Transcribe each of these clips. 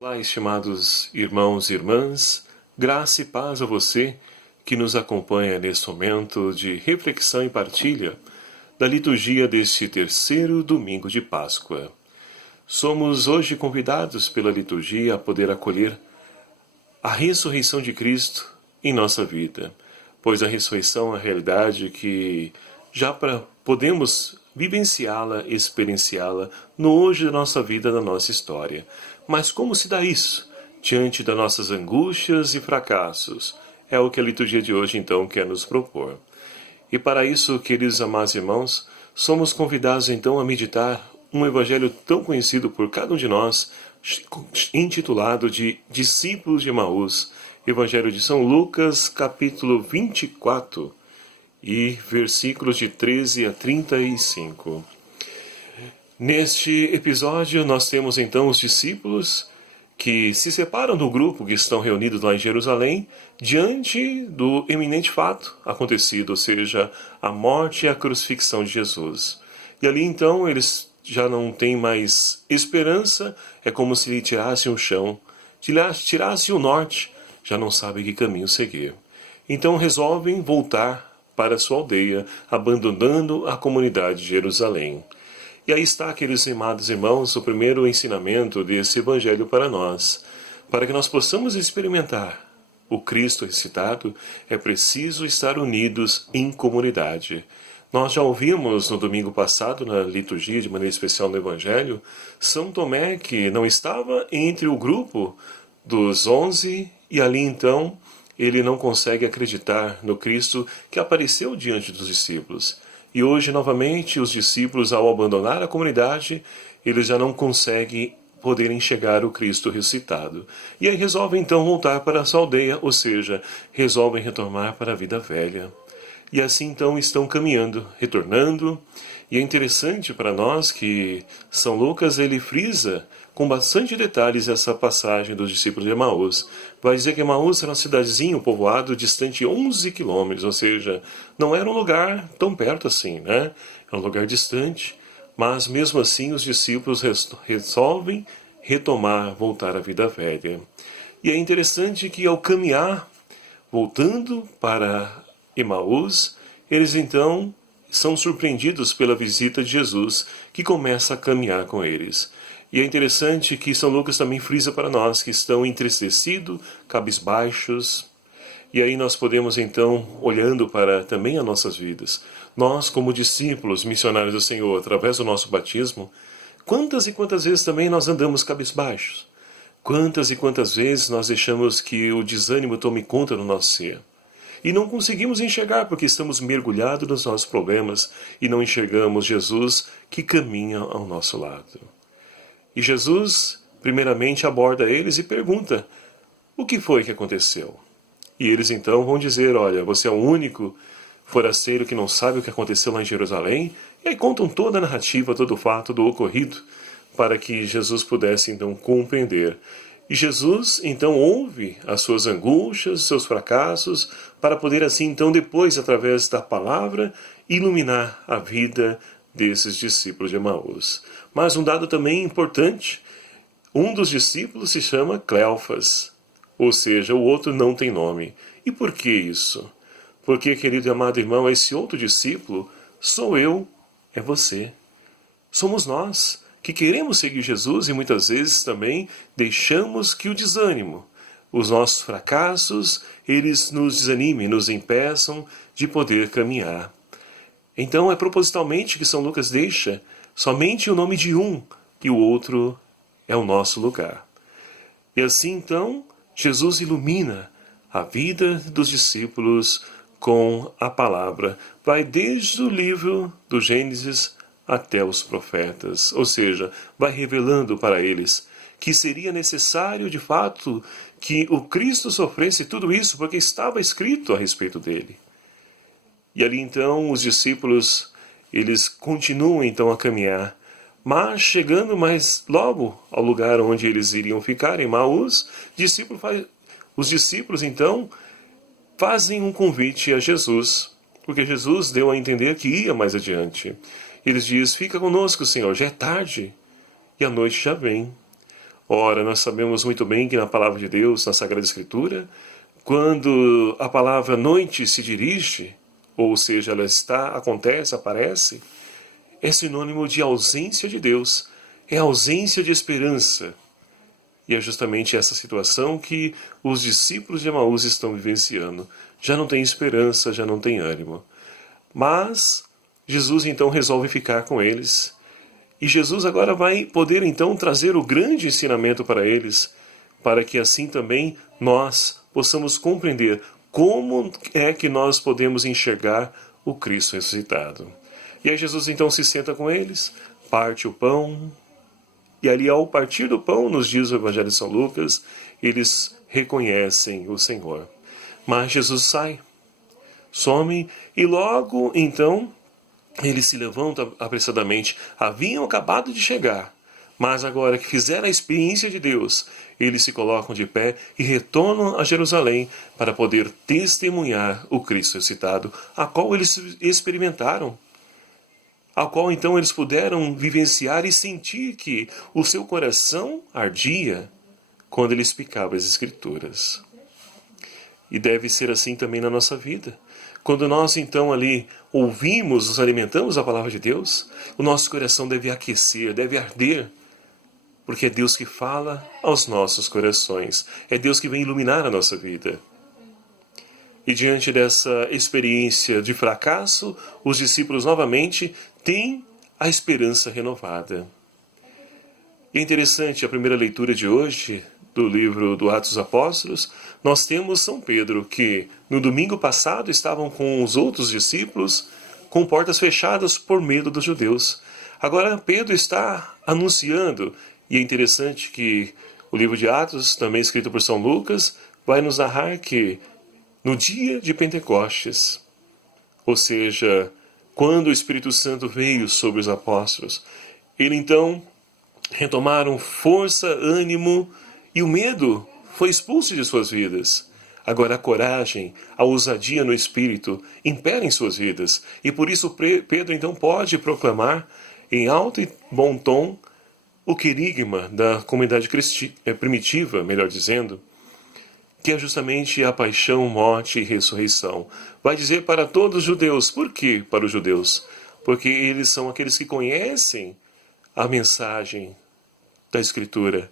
Olá, estimados irmãos e irmãs, graça e paz a você que nos acompanha neste momento de reflexão e partilha da liturgia deste terceiro domingo de Páscoa. Somos hoje convidados pela liturgia a poder acolher a ressurreição de Cristo em nossa vida, pois a ressurreição é a realidade que já podemos vivenciá-la, experienciá-la no hoje da nossa vida, da nossa história. Mas como se dá isso diante das nossas angústias e fracassos? É o que a liturgia de hoje então quer nos propor. E para isso, queridos amados irmãos, somos convidados então a meditar um evangelho tão conhecido por cada um de nós, intitulado de Discípulos de Emaús, Evangelho de São Lucas, capítulo 24, e versículos de 13 a 35. Neste episódio, nós temos então os discípulos que se separam do grupo que estão reunidos lá em Jerusalém diante do eminente fato acontecido, ou seja, a morte e a crucifixão de Jesus. E ali então eles já não têm mais esperança, é como se lhe tirassem o chão, tirassem o norte, já não sabem que caminho seguir. Então resolvem voltar para sua aldeia, abandonando a comunidade de Jerusalém. E aí está, queridos e amados irmãos, o primeiro ensinamento desse evangelho para nós. Para que nós possamos experimentar o Cristo ressuscitado, é preciso estar unidos em comunidade. Nós já ouvimos no domingo passado, na liturgia, de maneira especial no evangelho, São Tomé, que não estava entre o grupo dos 11, e ali então ele não consegue acreditar no Cristo que apareceu diante dos discípulos. E hoje, novamente, os discípulos, ao abandonar a comunidade, eles já não conseguem poder enxergar o Cristo ressuscitado. E aí resolvem então voltar para a sua aldeia, ou seja, resolvem retornar para a vida velha. E assim então estão caminhando, retornando. E é interessante para nós que São Lucas ele frisa com bastante detalhes essa passagem dos discípulos de Emaús. Vai dizer que Emaús era uma cidadezinha, um povoado distante 11 quilômetros, ou seja, não era um lugar tão perto assim, né? É um lugar distante, mas mesmo assim os discípulos resolvem retomar, voltar à vida velha. E é interessante que ao caminhar, voltando para Emaús, eles então são surpreendidos pela visita de Jesus, que começa a caminhar com eles. E é interessante que São Lucas também frisa para nós que estão entristecidos, cabisbaixos. E aí nós podemos então, olhando para também as nossas vidas, nós como discípulos, missionários do Senhor, através do nosso batismo, quantas e quantas vezes também nós andamos cabisbaixos? Quantas e quantas vezes nós deixamos que o desânimo tome conta do nosso ser? E não conseguimos enxergar porque estamos mergulhados nos nossos problemas e não enxergamos Jesus que caminha ao nosso lado. E Jesus, primeiramente, aborda eles e pergunta: o que foi que aconteceu? E eles então vão dizer: olha, você é o único forasteiro que não sabe o que aconteceu lá em Jerusalém? E aí contam toda a narrativa, todo o fato do ocorrido, para que Jesus pudesse então compreender. E Jesus então ouve as suas angústias, seus fracassos, para poder assim então depois, através da palavra, iluminar a vida desses discípulos de Emaús. Mas um dado também importante, um dos discípulos se chama Cleofas, ou seja, o outro não tem nome. E por que isso? Porque, querido e amado irmão, esse outro discípulo sou eu, é você. Somos nós que queremos seguir Jesus e muitas vezes também deixamos que o desânimo, os nossos fracassos, eles nos desanimem, nos impeçam de poder caminhar. Então é propositalmente que São Lucas deixa somente o nome de um e o outro é o nosso lugar. E assim então Jesus ilumina a vida dos discípulos com a palavra. Vai desde o livro do Gênesis até os profetas, ou seja, vai revelando para eles que seria necessário de fato que o Cristo sofresse tudo isso porque estava escrito a respeito dele. E ali então os discípulos, eles continuam então a caminhar, mas chegando mais logo ao lugar onde eles iriam ficar, em Emaús, os discípulos então fazem um convite a Jesus, porque Jesus deu a entender que ia mais adiante. Eles dizem: fica conosco, Senhor, já é tarde e a noite já vem. Ora, nós sabemos muito bem que na Palavra de Deus, na Sagrada Escritura, quando a palavra noite se dirige, ou seja, ela acontece, aparece, é sinônimo de ausência de Deus, é ausência de esperança. E é justamente essa situação que os discípulos de Emaús estão vivenciando. Já não tem esperança, já não tem ânimo. Mas Jesus então resolve ficar com eles. E Jesus agora vai poder então trazer o grande ensinamento para eles, para que assim também nós possamos compreender como é que nós podemos enxergar o Cristo ressuscitado. E aí Jesus então se senta com eles, parte o pão, e ali ao partir do pão, nos diz o Evangelho de São Lucas, eles reconhecem o Senhor. Mas Jesus sai, some, e logo então eles se levantam apressadamente. Haviam acabado de chegar, mas agora que fizeram a experiência de Deus, eles se colocam de pé e retornam a Jerusalém para poder testemunhar o Cristo ressuscitado, a qual eles experimentaram, ao qual então eles puderam vivenciar e sentir que o seu coração ardia quando eles picavam as Escrituras. E deve ser assim também na nossa vida. Quando nós então ali ouvimos, nos alimentamos da palavra de Deus, o nosso coração deve aquecer, deve arder, porque é Deus que fala aos nossos corações, é Deus que vem iluminar a nossa vida. E diante dessa experiência de fracasso, os discípulos novamente têm a esperança renovada. E é interessante a primeira leitura de hoje, do livro do Atos dos Apóstolos, nós temos São Pedro, que no domingo passado estavam com os outros discípulos com portas fechadas por medo dos judeus. Agora Pedro está anunciando, e é interessante que o livro de Atos, também escrito por São Lucas, vai nos narrar que no dia de Pentecostes, ou seja, quando o Espírito Santo veio sobre os apóstolos, ele então retomaram força, ânimo, e o medo foi expulso de suas vidas. Agora a coragem, a ousadia no Espírito impera em suas vidas. E por isso Pedro então pode proclamar em alto e bom tom o querigma da comunidade primitiva, melhor dizendo, que é justamente a paixão, morte e ressurreição. Vai dizer para todos os judeus. Por que para os judeus? Porque eles são aqueles que conhecem a mensagem da Escritura.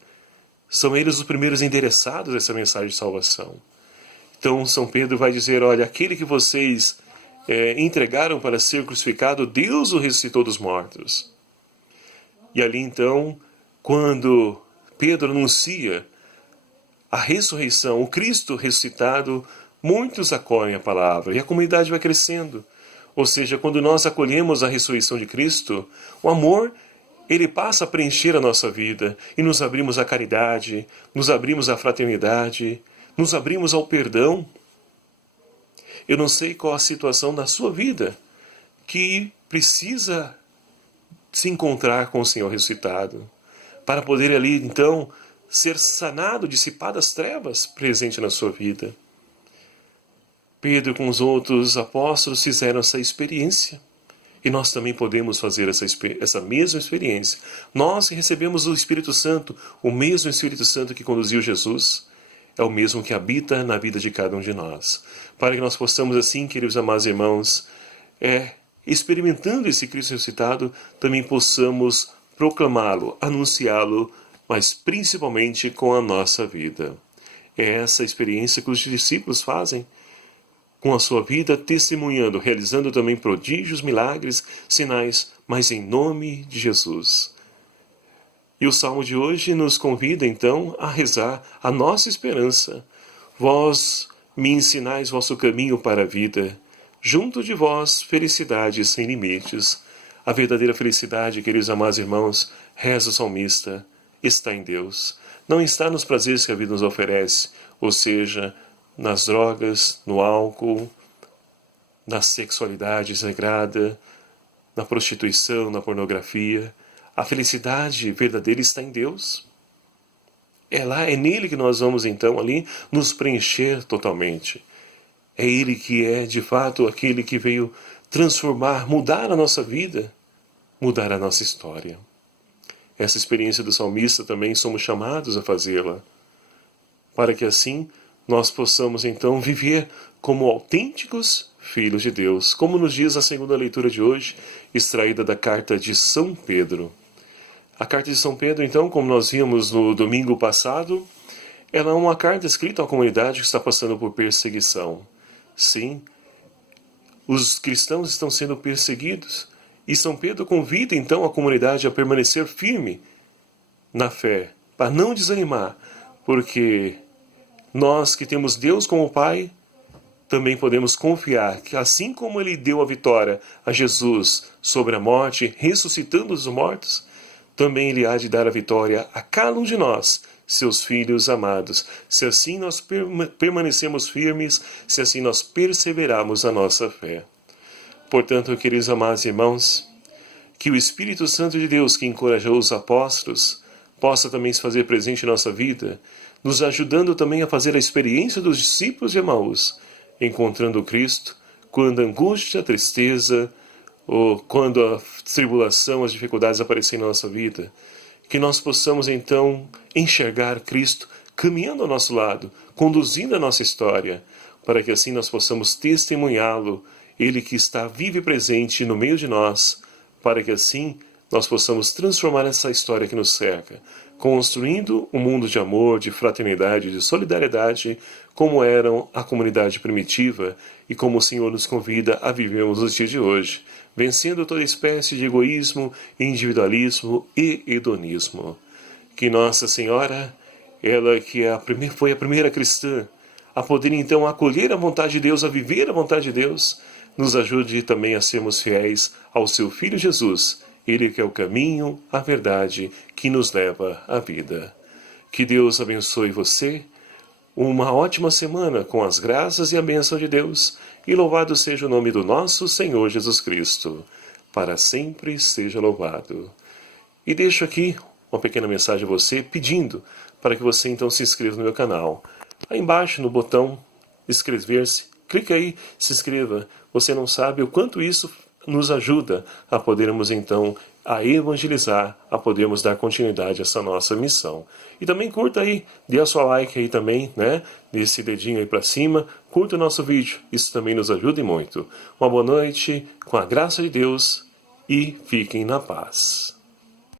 São eles os primeiros interessados nessa mensagem de salvação. Então São Pedro vai dizer, olha, aquele que vocês entregaram para ser crucificado, Deus o ressuscitou dos mortos. E ali então, quando Pedro anuncia a ressurreição, o Cristo ressuscitado, muitos acolhem a palavra e a comunidade vai crescendo. Ou seja, quando nós acolhemos a ressurreição de Cristo, o amor, ele passa a preencher a nossa vida e nos abrimos à caridade, nos abrimos à fraternidade, nos abrimos ao perdão. Eu não sei qual a situação da sua vida que precisa se encontrar com o Senhor ressuscitado, para poder ali então ser sanado, dissipado as trevas presente na sua vida. Pedro com os outros apóstolos fizeram essa experiência. E nós também podemos fazer essa mesma experiência. Nós recebemos o Espírito Santo, o mesmo Espírito Santo que conduziu Jesus, é o mesmo que habita na vida de cada um de nós. Para que nós possamos assim, queridos amados irmãos, experimentando esse Cristo ressuscitado, também possamos proclamá-lo, anunciá-lo, mas principalmente com a nossa vida. É essa experiência que os discípulos fazem com a sua vida, testemunhando, realizando também prodígios, milagres, sinais, mas em nome de Jesus. E o Salmo de hoje nos convida então a rezar a nossa esperança. Vós me ensinais vosso caminho para a vida, junto de vós felicidade sem limites. A verdadeira felicidade, queridos amados irmãos, reza o salmista, está em Deus. Não está nos prazeres que a vida nos oferece, ou seja, nas drogas, no álcool, na sexualidade sagrada, na prostituição, na pornografia. A felicidade verdadeira está em Deus. É lá, é nele que nós vamos então ali nos preencher totalmente. É ele que é de fato aquele que veio transformar, mudar a nossa vida, mudar a nossa história. essa experiência do salmista também somos chamados a fazê-la, para que assim nós possamos então viver como autênticos filhos de Deus, como nos diz a segunda leitura de hoje, extraída da carta de São Pedro. A carta de São Pedro, então, como nós vimos no domingo passado, ela é uma carta escrita à comunidade que está passando por perseguição. Sim, os cristãos estão sendo perseguidos, e São Pedro convida então a comunidade a permanecer firme na fé, para não desanimar, porque nós que temos Deus como Pai, também podemos confiar que assim como Ele deu a vitória a Jesus sobre a morte, ressuscitando os mortos, também Ele há de dar a vitória a cada um de nós, seus filhos amados, se assim nós permanecemos firmes, se assim nós perseverarmos na nossa fé. Portanto, queridos amados irmãos, que o Espírito Santo de Deus, que encorajou os apóstolos, possa também se fazer presente em nossa vida, nos ajudando também a fazer a experiência dos discípulos de Emaús, encontrando Cristo, quando a angústia, a tristeza, ou quando a tribulação, as dificuldades aparecerem na nossa vida, que nós possamos então enxergar Cristo caminhando ao nosso lado, conduzindo a nossa história, para que assim nós possamos testemunhá-lo, Ele que está vivo e presente no meio de nós, para que assim nós possamos transformar essa história que nos cerca, construindo um mundo de amor, de fraternidade, de solidariedade, como eram a comunidade primitiva e como o Senhor nos convida a vivermos nos dias de hoje, vencendo toda espécie de egoísmo, individualismo e hedonismo. Que Nossa Senhora, ela que foi a primeira cristã a poder então acolher a vontade de Deus, a viver a vontade de Deus, nos ajude também a sermos fiéis ao seu Filho Jesus, Ele que é o caminho, a verdade, que nos leva à vida. Que Deus abençoe você, uma ótima semana com as graças e a bênção de Deus, e louvado seja o nome do nosso Senhor Jesus Cristo. Para sempre seja louvado. E deixo aqui uma pequena mensagem a você, pedindo para que você então se inscreva no meu canal. Aí embaixo no botão inscrever-se, clique aí, se inscreva. Você não sabe o quanto isso nos ajuda a podermos então a evangelizar, a podermos dar continuidade a essa nossa missão. E também curta aí, dê a sua like aí também, né? Dê esse dedinho aí para cima, curta o nosso vídeo, isso também nos ajuda muito. Uma boa noite, com a graça de Deus, e fiquem na paz.